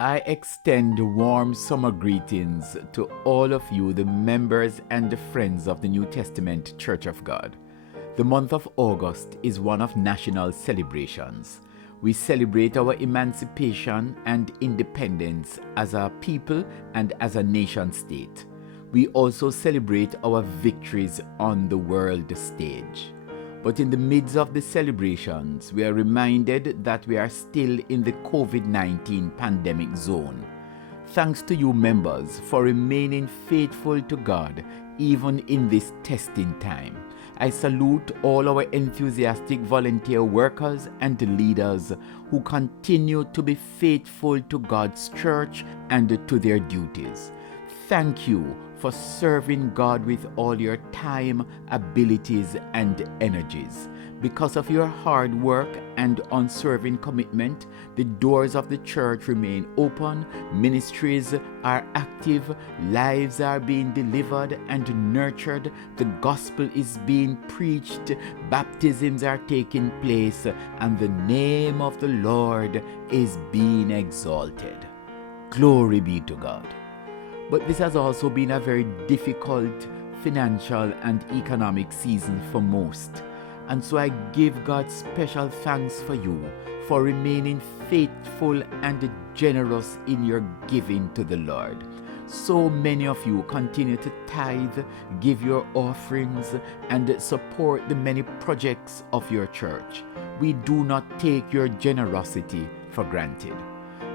I extend warm summer greetings to all of you, the members and the friends of the New Testament Church of God. The month of August is one of national celebrations. We celebrate our emancipation and independence as a people and as a nation state. We also celebrate our victories on the world stage. But in the midst of the celebrations, we are reminded that we are still in the COVID-19 pandemic zone. Thanks to you members for remaining faithful to God even in this testing time. I salute all our enthusiastic volunteer workers and leaders who continue to be faithful to God's church and to their duties. Thank you for serving God with all your time, abilities, and energies. Because of your hard work and unswerving commitment, the doors of the church remain open, ministries are active, lives are being delivered and nurtured, the gospel is being preached, baptisms are taking place, and the name of the Lord is being exalted. Glory be to God. But this has also been a very difficult financial and economic season for most. And so I give God special thanks for you for remaining faithful and generous in your giving to the Lord. So many of you continue to tithe, give your offerings, and support the many projects of your church. We do not take your generosity for granted.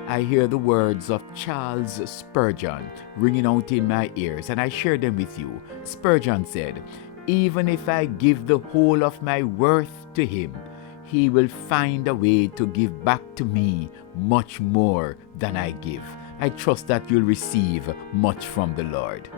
I hear the words of Charles Spurgeon ringing out in my ears, and I share them with you. Spurgeon said, "Even if I give the whole of my worth to him, he will find a way to give back to me much more than I give." I trust that you'll receive much from the Lord.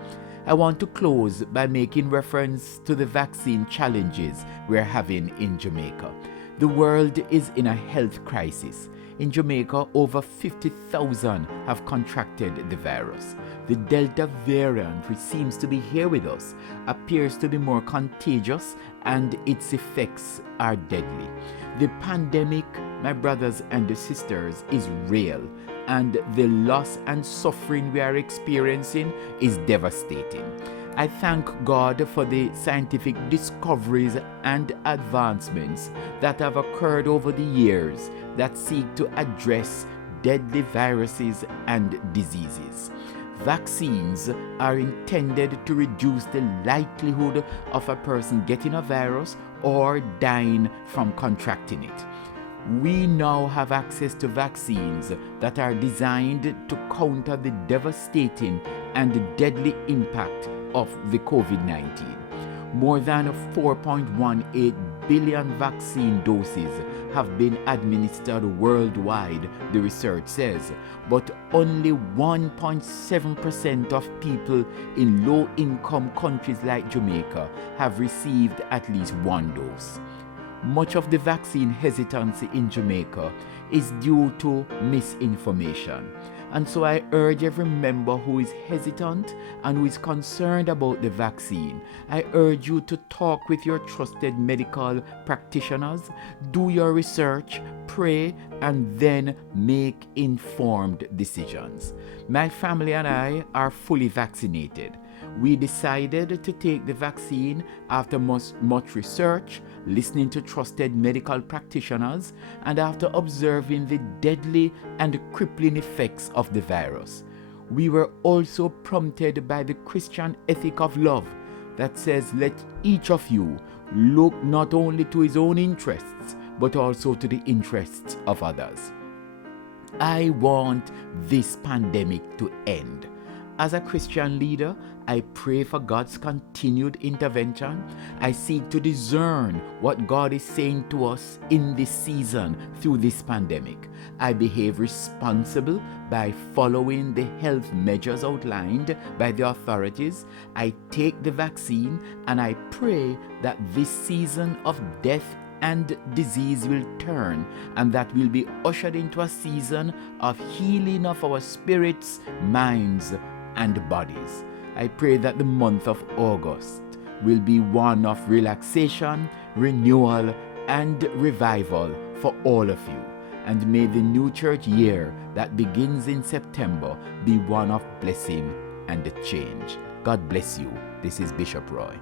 I want to close by making reference to the vaccine challenges we're having in Jamaica. The world is in a health crisis. In Jamaica, over 50,000 have contracted the virus. The Delta variant, which seems to be here with us, appears to be more contagious and its effects are deadly. The pandemic, my brothers and sisters, is real, and the loss and suffering we are experiencing is devastating. I thank God for the scientific discoveries and advancements that have occurred over the years that seek to address deadly viruses and diseases. Vaccines are intended to reduce the likelihood of a person getting a virus or dying from contracting it. We now have access to vaccines that are designed to counter the devastating and deadly impact of the COVID-19. More than 4.18 billion vaccine doses have been administered worldwide, the research says, but only 1.7% of people in low-income countries like Jamaica have received at least one dose. Much of the vaccine hesitancy in Jamaica is due to misinformation. And so I urge every member who is hesitant and who is concerned about the vaccine, I urge you to talk with your trusted medical practitioners, do your research, pray, and then make informed decisions. My family and I are fully vaccinated. We decided to take the vaccine after much research, listening to trusted medical practitioners, and after observing the deadly and crippling effects of the virus. We were also prompted by the Christian ethic of love that says, let each of you look not only to his own interests, but also to the interests of others. I want this pandemic to end. As a Christian leader, I pray for God's continued intervention. I seek to discern what God is saying to us in this season through this pandemic. I behave responsible by following the health measures outlined by the authorities. I take the vaccine, and I pray that this season of death and disease will turn, and that we'll be ushered into a season of healing of our spirits, minds, and bodies. I pray that the month of August will be one of relaxation, renewal, and revival for all of you. and may the new church year that begins in September be one of blessing and change. God bless you. This is Bishop Roy.